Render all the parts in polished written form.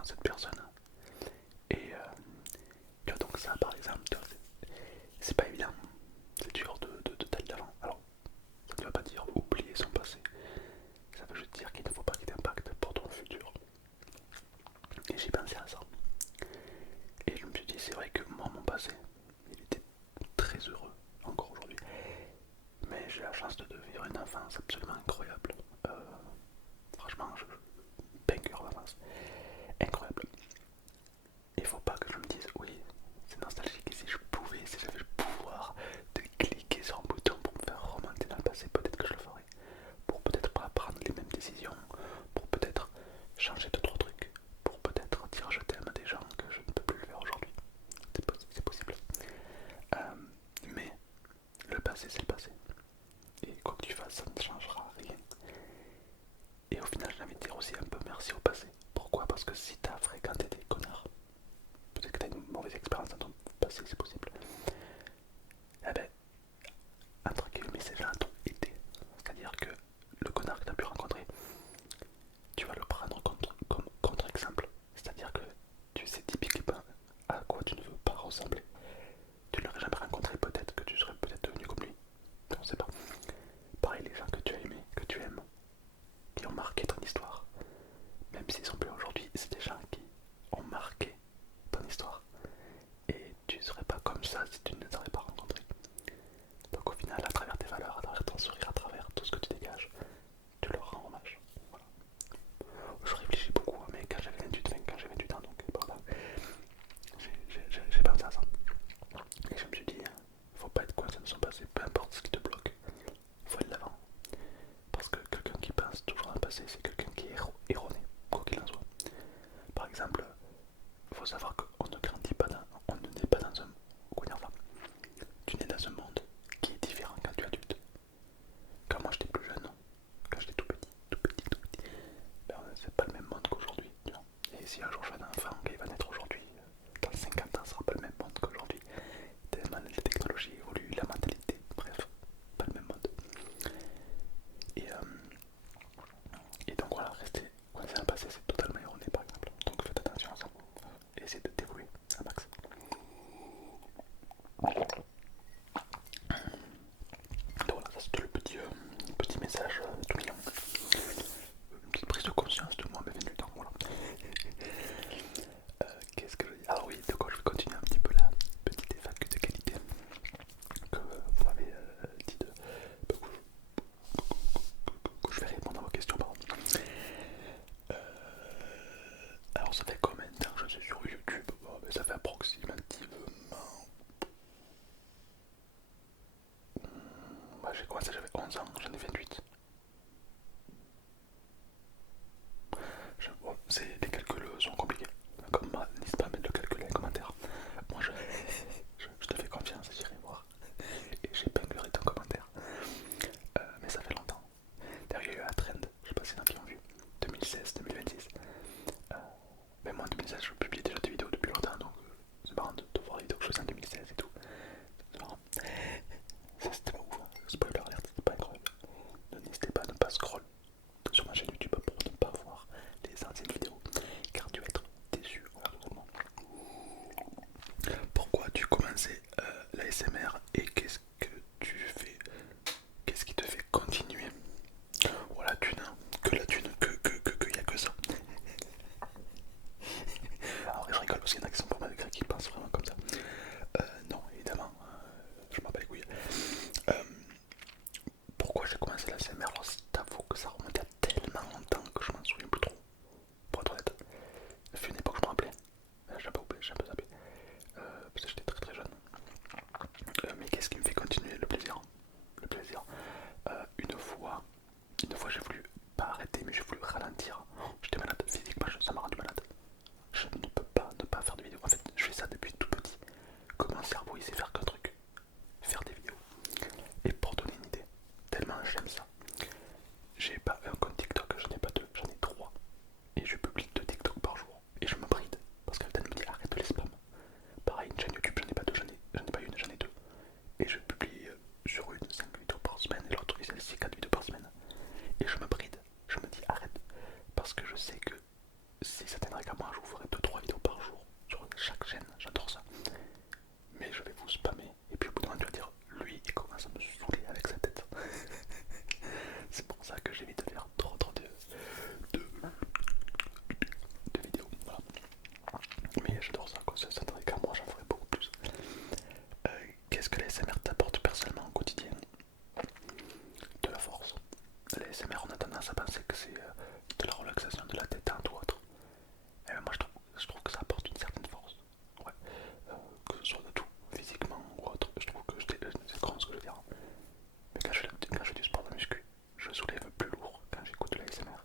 à cette personne. Et tu vois, donc ça par exemple, c'est pas évident, c'est dur d'aller de l'avant. Alors, ça ne veut pas dire oublier son passé, ça veut juste dire qu'il ne faut pas qu'il t'impacte pour ton futur. Et j'ai pensé à ça. Et je me suis dit, c'est vrai que moi, mon passé, il était très heureux, encore aujourd'hui. Mais j'ai la chance de vivre une enfance absolument incroyable. Euh, Franchement, banger d'avance. Incroyable. Il faut pas que je me dise, oui, c'est nostalgique. Et si je pouvais, si j'avais le pouvoir de cliquer sur un bouton pour me faire remonter dans le passé, peut-être que je le ferais. Pour peut-être pas prendre les mêmes décisions, pour peut-être changer d'autres trucs, pour peut-être dire je t'aime à des gens que je ne peux plus le faire aujourd'hui. C'est possible. Euh, mais le passé, c'est le passé. Et quoi que tu fasses, ça ne changera rien. Et au final, j'ai envie de dire aussi un peu merci au passé. Pourquoi? Parce que si t'as fréquenté des connards, peut-être que t'as une mauvaise expérience dans ton passé, c'est possible. Eh ben, entre guillemets, ces gens t'ont aidé. C'est-à-dire que le connard que t'as pu rencontrer, tu vas le prendre comme contre-exemple. C'est-à-dire que tu sais typiquement à quoi tu ne veux pas ressembler. Tu ne l'aurais jamais rencontré, peut-être que tu serais peut-être devenu comme lui. On sait pas. Pareil, les gens que tu as aimés, que tu aimes, qui ont marqué ton histoire, même s'ils sont plus aujourd'hui, c'est des gens qui ont marqué ton histoire. Et tu ne serais pas comme ça si tu ne les aurais pas rencontrés. Donc au final, à travers tes valeurs, à travers ton sourire, à travers tout ce que tu dégages, tu leur rends hommage. Voilà. Je réfléchis beaucoup, hein, mais quand j'avais 28, quand j'avais 28 ans, donc voilà, j'ai pensé à ça. Et je me suis dit, faut pas être coincé de son passé, peu importe ce qui te bloque, faut aller de l'avant. Parce que quelqu'un qui pense toujours dans le passé, c'est quelqu'un qui est erroné, quoi qu'il en soit. Par exemple, il faut savoir qu'on ne grandit pas dans, on ne naît pas dans un, comment dire ça, tu nais dans un monde qui est différent quand tu es adulte. Quand moi j'étais plus jeune, quand j'étais tout petit, ben, c'est pas le même monde qu'aujourd'hui. Et si un jour j'ai un enfant qui va naître aujourd'hui, dans 50 ans, ce sera pas le même monde qu'aujourd'hui. Tellement la technologie évolue, la mentalité, bref, pas le même monde. Et, et donc voilà, rester coincé dans le passé, c'est totalement erroné par exemple. Donc faites attention à ça. Essayez de dévouer un max. Donc voilà, ça c'était le petit message tout mignon. Une petite prise de conscience de moi, mais 28 ans, voilà. Qu'est-ce que je dis? Ah oui, de quoi je vais continuer un petit peu la petite FAQ de qualité que vous m'avez dit que je vais répondre à vos questions, pardon. Euh, alors ça fait combien de temps que je suis sur YouTube? Bon, ben, ça fait approximativement... Bah, j'ai commencé, j'avais 11 ans, j'en ai 28. Bon, les calculs sont compliqués. Comme n'hésite pas à mettre le calcul en commentaire. Moi je te fais confiance, j'irai voir. Et j'ai pinguré ton commentaire. Mais ça fait longtemps. D'ailleurs, il y a eu un trend, je sais pas si y en a qui ont vu. 2016-2026. Mais moi en 2016, je publiais déjà des vidéos depuis longtemps, donc c'est marrant de voir les vidéos que je faisais en 2016 et tout. C'est marrant. Ça c'était pas ouf, hein. Spoiler alert, c'était pas incroyable. N'hésitez pas à ne pas scroll sur ma chaîne YouTube pour ne pas voir les anciennes vidéos, car tu vas être déçu. Voilà, totalement. Pourquoi tu commençais l'ASMR et qu'est-ce que tu fais? Qu'est-ce qui te fait continuer? Oh la thune, hein. Que la thune, y a que ça. Alors je rigole parce qu'il y en a qui sont pas mal qui pensent vraiment comme ça. Non, évidemment, je m'en bats les couilles. Euh, Pourquoi j'ai commencé l'ASMR? Alors t'avoue que ça remonte à tellement longtemps que je m'en souviens plus trop. Pour être honnête. Il fut une époque je me rappelais. J'ai un peu oublié, j'ai un peu zappé. Parce que j'étais très très jeune. Mais qu'est-ce qui me fait continuer? Le plaisir. Le plaisir. Une fois j'ai voulu pas arrêter mais j'ai voulu ralentir. J'étais malade, physiquement ça m'a rendu malade. Je ne peux pas ne pas faire de vidéo. En fait je fais ça depuis tout petit. j'adore ça, quoi. Ça t'arrive qu'à moi, j'en ferais beaucoup plus. Qu'est-ce que l'ASMR t'apporte personnellement au quotidien? De la force. L'ASMR, on a tendance à penser que c'est de la relaxation, de la détente ou autre. Et moi, je trouve que ça apporte une certaine force. Ouais. Que ce soit de tout, physiquement ou autre. Je trouve que c'est grand ce que je veux dire. Mais quand je fais du sport de muscu, je soulève plus lourd quand j'écoute la ASMR.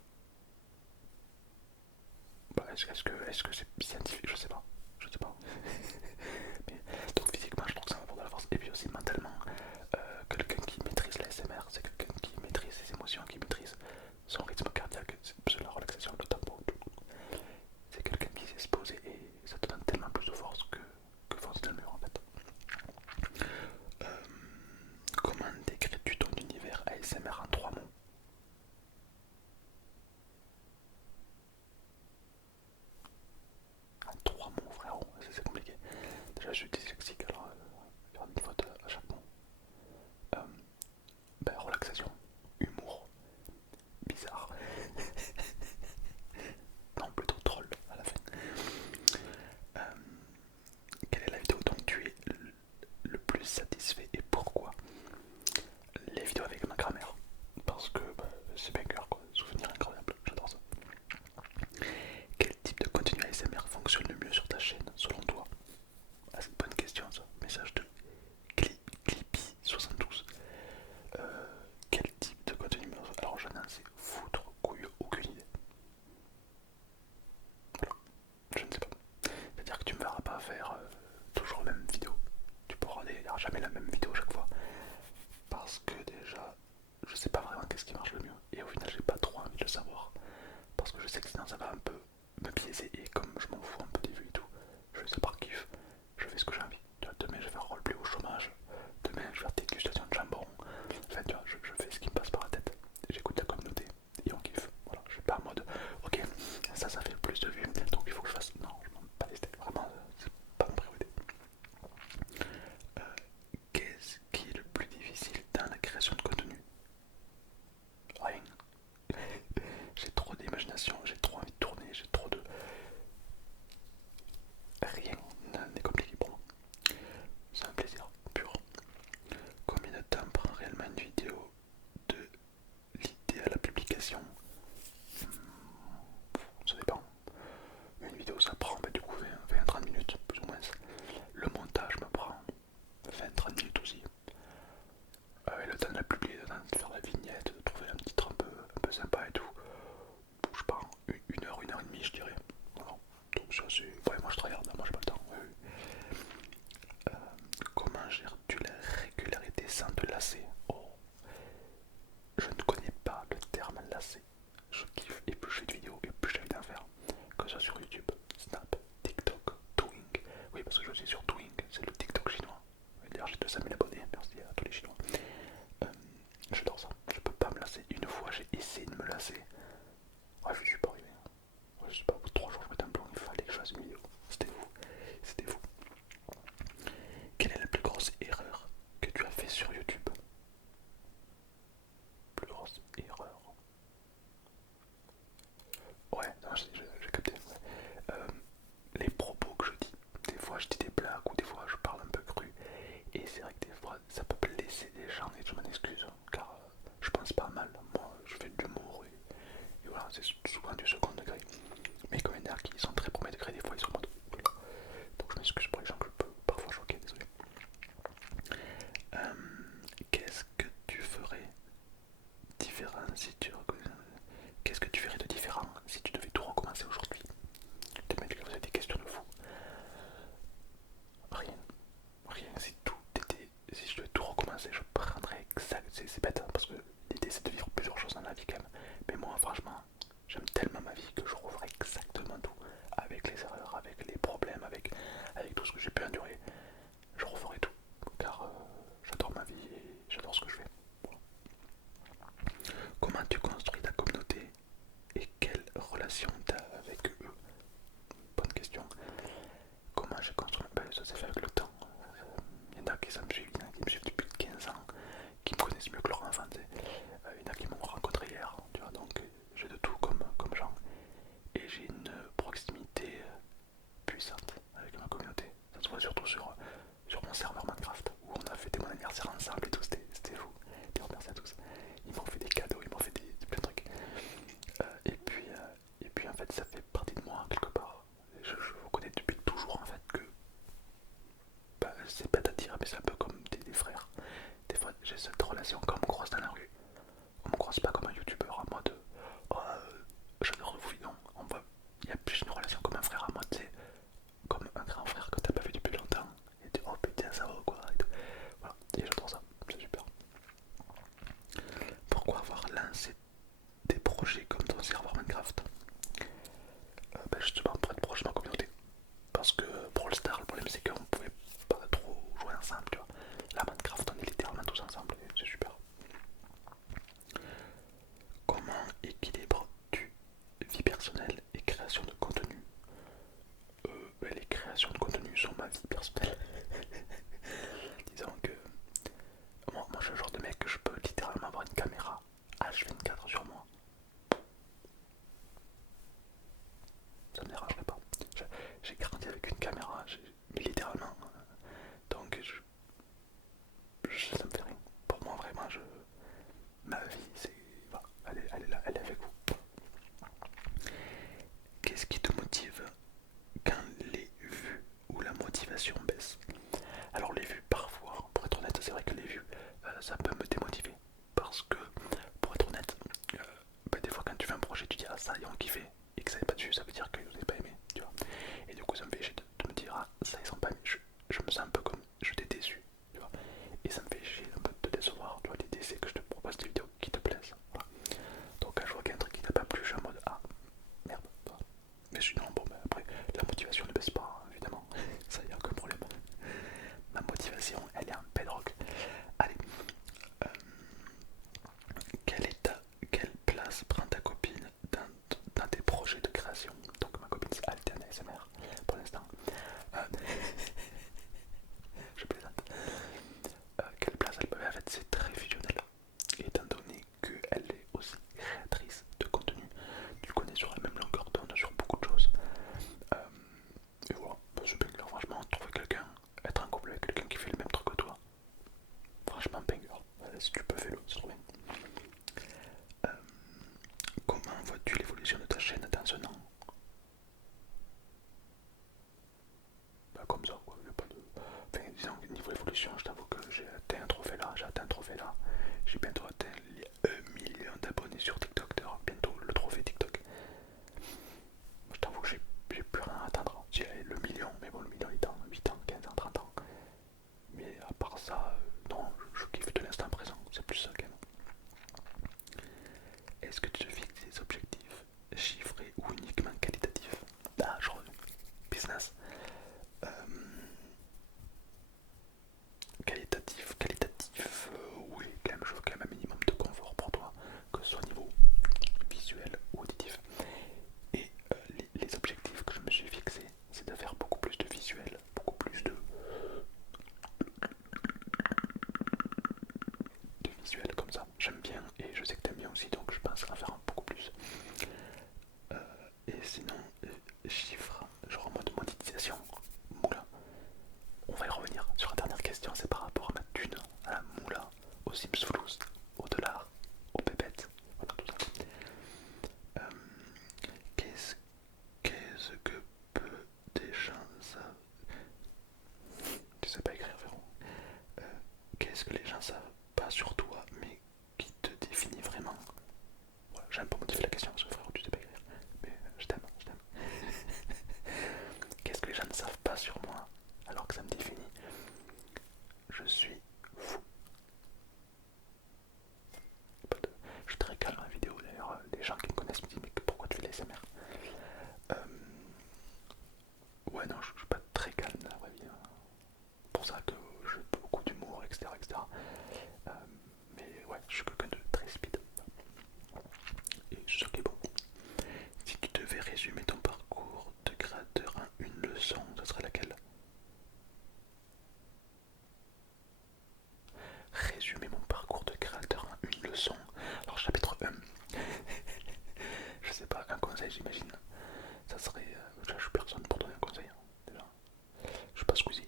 Bah, est-ce que c'est scientifique? Je sais pas. Je sais pas. Mais, donc physiquement, je trouve que ça m'apporte de la force. Et puis aussi mentalement, quelqu'un qui maîtrise la ASMR, c'est quelqu'un qui maîtrise ses émotions, qui maîtrise son rythme cardiaque, c'est la relaxation, le tempo, tout. C'est quelqu'un qui sait se poser et ça te donne tellement plus de force que foncer dans le mur en fait. Euh, Comment décris-tu ton univers ASMR en 3 mots? En 3 mots, frérot, c'est compliqué. Déjà, je suis dyslexique, alors il y aura une faute à chaque mot. Euh, Relaxation, humour, bizarre. Non, plutôt troll à la fin. Euh, Quelle est la vidéo dont tu es le plus satisfait et pourquoi? Les vidéos avec ma grand-mère. Parce que c'est banger quoi, souvenir incroyable, j'adore ça. Quel type de contenu ASMR fonctionne le mieux sur ta chaîne selon toi? Ah, c'est une bonne question ça. Message de Clippy72. Quel type de contenu? Alors j'en ai sais foutre, couille, aucune idée. Voilà, je ne sais pas. C'est-à-dire que tu me verras pas faire toujours la même vidéo. Tu pourras dire jamais la même vidéo chaque fois. Parce que déjà, je sais pas vraiment qu'est-ce qui marche le mieux. Et au final, j'ai pas trop envie de le savoir. Parce que je sais que sinon ça va un peu me biaiser. Et comme je m'en fous un peu des vues et tout, je fais ça par kiff. Je fais ce que j'ai envie. Tu vois, demain, je vais faire roleplay au chômage. Demain, je vais faire dégustation de jambon. Enfin, tu vois, je fais ce qui me passe par la tête. J'écoute la communauté et on kiffe. Voilà, je suis pas en mode, ok, ça fait plus de vues, donc il faut que je fasse. Non, je m'en bats pas les steaks. Vraiment, c'est pas ma priorité. Euh, Qu'est-ce qui est le plus difficile dans la création de contenu? Rien. J'ai trop d'imagination, j'ai trop envie de tourner, j'ai trop de. Rien n'est compliqué pour moi. C'est un plaisir pur. Combien de temps prend réellement une vidéo de l'idée à la publication? Ça dépend. Une vidéo ça prend du coup 20-30 minutes, plus ou moins. Le montage me prend 20-30 minutes aussi. Et le temps de la publier, le temps de faire la vignette, de trouver un petit truc un peu sympa et tout. Je sais pas, 1 heure, 1 heure et demie je dirais. Voilà. Donc ça c'est. Ouais, moi je travaille, moi j'ai pas le temps. Oui, oui. Comment gères-tu la régularité sans te lasser? Oh, je ne connais pas le terme lasser. Je kiffe et plus je fais de vidéos et plus j'ai envie d'en faire. Que ce soit sur YouTube, Snap, TikTok, Twing. Oui, parce que je suis sur Twing, c'est le TikTok chinois. D'ailleurs, j'ai 200 000 abonnés, merci à tous les Chinois. Euh, J'adore ça, je peux pas me lasser. Une fois, j'ai essayé de me lasser. Ouais, je suis pas arrivé. Ouais, je sais pas, au bout de 3 jours, je mettais un plan, il fallait que je fasse une vidéo. C'était fou, c'était fou. Quelle est la plus grosse erreur que tu as fait sur YouTube? Plus grosse erreur. Ouais, non, j'ai capté. Ouais. Les propos que je dis. Des fois, je dis des blagues ou des fois, je parle un peu cru. Et c'est vrai que des fois, ça peut blesser des gens et je m'en excuse. Car je pense pas mal. Moi, je fais de l'humour et voilà, c'est souvent du second degré. Mais comme il y en a qui sont très premier degré, des fois, ils sont en mode. Donc je m'excuse pour les gens que je peux parfois choquer, désolé. Euh, Qu'est-ce que tu ferais différent si tu Qu'est-ce que tu ferais de différent si tu devais tout recommencer aujourd'hui? Des mecs, vous avez des questions de fou. Rien, rien, si tout était. Si je devais tout recommencer, je prendrais exact. C'est bête hein, parce que l'idée c'est de vivre plusieurs choses dans la vie quand même. Mais moi, franchement, j'aime tellement ma vie que je referais exactement tout. Avec les erreurs, avec les problèmes, avec tout ce que j'ai pu endurer. Je referais tout. Car j'adore ma vie et j'adore ce que je fais. Voilà. Comment tu construis ta communauté et quelle relation tu as avec eux? Bonne question. Comment j'ai construit? Ça s'est fait avec le temps. Il y en a qui me suivent, qui me suivent depuis 15 ans, qui me connaissent mieux que leur enfant. Il y en a qui m'ont rencontré hier, tu vois, donc j'ai de tout comme gens. Et j'ai une proximité puissante surtout sur mon serveur Minecraft où on a fêté mon anniversaire ensemble et tout, c'était fou. D'ailleurs, merci à tous. Ils m'ont fait des cadeaux, ils m'ont fait plein de trucs. Et puis en fait, ça fait partie de moi quelque part. Je vous connais depuis toujours en fait que bah, c'est bête à dire, mais c'est un peu comme des frères. Des fois, j'ai cette relation quand on me croise dans la rue. On me croise pas comme un youtubeur en mode oh, j'adore vous, non. Il y a plus une relation comme un frère à moi, tu sais, comme un grand frère que t'as pas vu depuis longtemps. Et tu oh putain, ça va quoi. Et tout. Voilà, et j'adore ça, c'est super. Pourquoi avoir lancé des projets comme ton serveur Minecraft? Ben justement pour être proche de ma communauté. Parce que pour le Star, le problème c'est qu'on pouvait pas trop jouer ensemble, tu vois. Là, Minecraft, on est littéralement tous ensemble et c'est super. Comment équilibres-tu vie personnelle et création de contenu? Les créations de contenu sont ma vie personnelle. Disons que moi je suis le genre de mec que je peux littéralement avoir une caméra H24 sur moi. Ça me dérangerait pas. J'ai grandi avec une caméra, mais littéralement. Donc ça me fait rien. Pour moi vraiment, ma vie c'est. Voilà, elle est là, elle est avec vous. Qu'est-ce qui te motive quand les vues ou la motivation baisse? Alors les vues parfois, pour être honnête, c'est vrai que les vues, ça peut me démotiver. Parce que, pour être honnête, bah, des fois quand tu fais un projet, tu dis ah ça ils ont kiffé et que ça n'est pas dessus, ça veut dire que vous n'avez pas aimé, tu vois. Et du coup ça me fait chier de me dire ah ça ils ont pas aimé, je me sens un peu comme je t'ai déçu, tu vois. Et ça me fait chier un peu de te décevoir, tu vois. L'idée c'est que je te propose des vidéos qui te plaisent. Voilà. Donc quand je vois qu'il y a un truc qui t'a pas plu, je suis en mode ah merde. Voilà. Mais sinon bon bah, après la motivation ne baisse pas, hein, évidemment. Ça y a aucun problème. Ma motivation elle est en bedrock. Allez, euh, quelle place prend ta copine dans tes projets de création? Donc ma copine c'est Alten ASMR pour l'instant. Euh, je plaisante. Quelle place elle peut faire? En fait c'est très fusionnel. Étant donné qu'elle est aussi créatrice de contenu, tu connais sur la même longueur d'onde sur beaucoup de choses. Euh, et voilà, c'est banger, franchement, trouver quelqu'un, être en couple avec quelqu'un qui fait le même truc que toi, franchement banger. Si tu peux, fais-le, c'est trop bien. Euh, Comment vois-tu l'évolution de ta chaîne dans un an? Bah comme ça quoi, y a pas de. Enfin disons que niveau évolution, je t'avoue que j'ai atteint un trophée là, j'ai atteint un trophée là. J'ai bientôt atteint les 1 million d'abonnés sur TikTok, d'ailleurs bientôt le trophée TikTok. Je t'avoue que j'ai plus rien à atteindre. J'ai le million, mais bon le million il est dans 8 ans, 15 ans, 30 ans. Mais à part ça, non, je kiffe de l'instant présent, c'est plus ça quand même. Est-ce que tu te fixes des objectifs chiffrés ou uniquement qualitatifs? Ah, je reviens. Business. Euh, qualitatif, oui, quand même, je veux quand même un minimum de confort pour toi, que ce soit au niveau visuel ou auditif. Et les objectifs que je me suis fixés, c'est de faire beaucoup plus de visuels, beaucoup plus de visuels comme ça. J'aime bien et je sais que t'aimes bien aussi, donc je pense à faire beaucoup plus. Et sinon, chiffres, genre en mode monétisation, moula. On va y revenir sur la dernière question, c'est par rapport à ma thune, à la moula, au Sims Flouze, au dollar, aux pépettes, voilà tout ça. Euh, qu'est-ce, qu'est-ce que peu des gens savent? Tu sais pas écrire, frérot. Euh, qu'est-ce que les gens savent pas sur toi, mais qui te définit vraiment? Voilà, j'aime pas modifier la question parce que frérot, tu sais pas écrire. Mais je t'aime, je t'aime. Qu'est-ce que les gens ne savent pas sur moi alors que ça me définit? Je suis fou. Je suis très calme en vidéo d'ailleurs. Les gens qui me connaissent me disent mais pourquoi tu fais l'ASMR? Ouais non, je suis pas très calme dans la vraie vie. C'est pour ça que je fais beaucoup d'humour, etc. etc. Euh, mais ouais, je suis quelqu'un de très speed. Et c'est ça qui est bon. Si tu devais résumer ton parcours de créateur en une leçon, ça serait laquelle? Résumer mon parcours de créateur en une leçon. Alors chapitre 1. Je sais pas, un conseil j'imagine. Ça serait. Je suis personne pour donner un conseil. Déjà. Je suis pas Squeezie.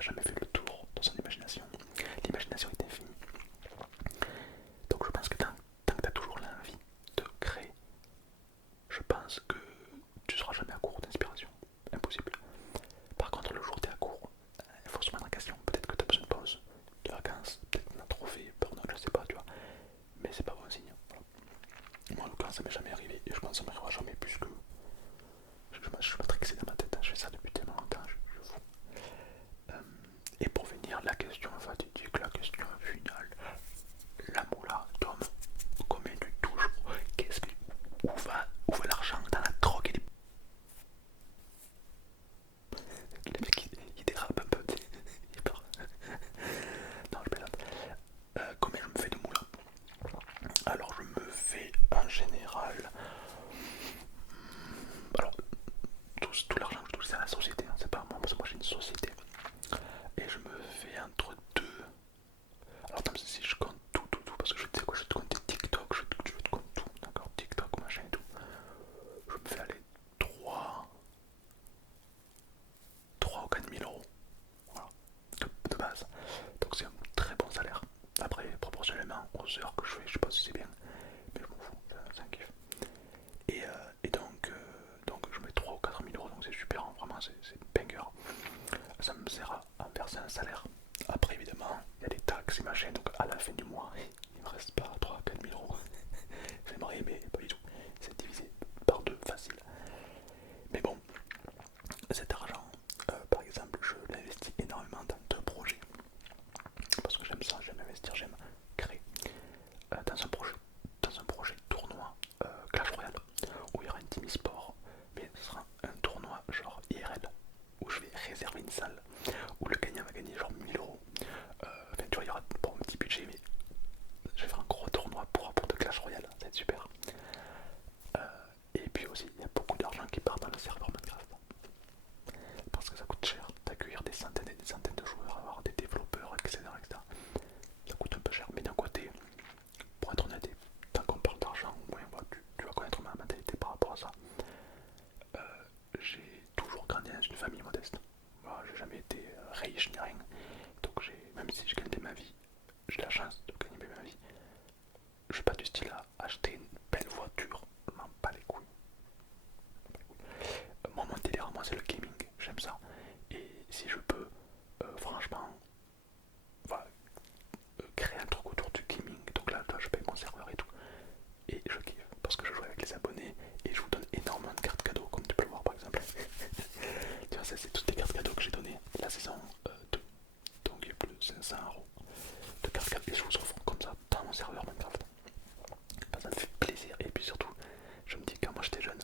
n'a jamais fait le tour de son imagination. L'imagination est infinie. Donc je pense que tant que tu as toujours l'envie de créer, je pense que tu seras jamais à court d'inspiration. Impossible. Par contre, le jour où tu es à court, il faut se mettre en question. Peut-être que tu as besoin de pause, de vacances, peut-être qu'on a trop fait, pardon, je sais pas, tu vois. Mais c'est pas bon signe. Voilà. Moi, en l'occurrence, ça m'est jamais arrivé et je pense que ça m'arrivera jamais puisque je suis matrixé dans ma tête. Je fais ça depuis tellement longtemps, je fous. Et pour venir, la question fatidique, la question finale, la moula, Tom, combien tu touches? Qu'est-ce que, où va l'argent dans la drogue et les... Le mec il dérape un peu, il part. Non, je plaisante. Combien je me fais de moula? Alors je me fais en général... Alors, tout l'argent que je touche c'est à la société, hein, c'est pas moi, parce que moi j'ai une société. Et je me fais entre deux... Alors attends, si je compte tout, parce que je sais quoi, je vais te compter TikTok, je te compte tout, d'accord, TikTok, machin et tout. Je me fais aller 3 ou 4 000 euros, voilà, de base. Donc c'est un très bon salaire. Après, proportionnellement aux heures que je fais, je sais pas si c'est bien, mais je m'en fous, c'est un kiff. Et donc je mets 3 ou 4 000 euros, donc c'est super, hein, vraiment c'est banger. Ça me sert à verser un salaire. Après évidemment, il y a des taxes et machin, donc à la fin du mois, il me reste pas 3 à 4 000 euros. J'aimerais, mais pas du tout. C'est divisé par deux, facile. Mais bon, cet argent, par exemple, je l'investis énormément dans deux projets. Parce que j'aime ça, j'aime investir, j'aime créer. Dans un projet tournoi Clash Royale, où il y aura un team e-sport, mais ce sera un tournoi genre IRL, où je vais réserver une salle, où le gagnant va gagner genre 1000 euros. Enfin, tu vois, il y aura pour un petit budget, mais je vais faire un gros tournoi pour de Clash Royale, ça va être super. Et puis aussi, il y a beaucoup d'argent qui part dans le serveur Minecraft. Parce que ça coûte cher d'accueillir des centaines et des centaines de joueurs, avoir des développeurs, etc. Ça coûte un peu cher, mais d'un côté, pour être honnête, tant qu'on parle d'argent, ouais, bah, tu vas connaître ma mentalité par rapport à ça. J'ai toujours grandi dans une famille modeste. Voilà, j'ai jamais été riche ni rien. Donc même si je gagne bien ma vie, j'ai la chance de gagner bien ma vie. Je suis pas du style à acheter une belle voiture, je m'en bats les couilles. Mon délire, moi c'est le gaming, j'aime ça. Et si je peux, franchement, voilà, créer un truc autour du gaming, donc là je paye mon serveur et tout, et je kiffe, parce que je joue avec les abonnés, et je vous donne énormément de cartes cadeaux, comme tu peux le voir par exemple. Tu vois, ça c'est toutes les cartes cadeaux que j'ai données la saison 2, donc il y a plus de 500 euros de cartes cadeaux, et je vous offre comme ça dans mon serveur Minecraft. Bah, ça me fait plaisir, et puis surtout, je me dis quand moi j'étais jeune,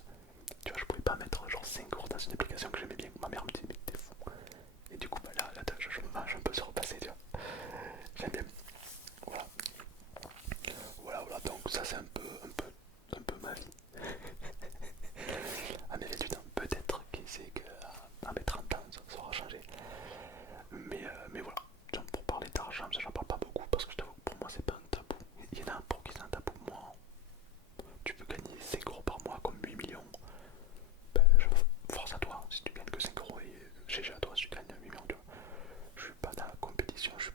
tu vois, je pouvais pas mettre genre 5 euros dans une application que j'aimais bien, ma mère me dit mais t'es fou. Et du coup, bah là je me mâche un peu sur le passé, tu vois. J'aime bien. Voilà. Voilà, donc ça c'est un peu ma vie. À mes 28 ans, peut-être qui sait qu'à mes 30 ans ça aura changé. Mais voilà. Donc pour parler d'argent, ça j'en parle pas beaucoup parce que je t'avoue que pour moi c'est pas un tabou. Il y en a un pour qui c'est un tabou. Moi, tu peux gagner 5 euros par mois comme 8 millions. Ben, force à toi si tu gagnes que 5 euros et GG à toi si tu gagnes 8 millions. Tu vois. Je suis pas dans la compétition, je suis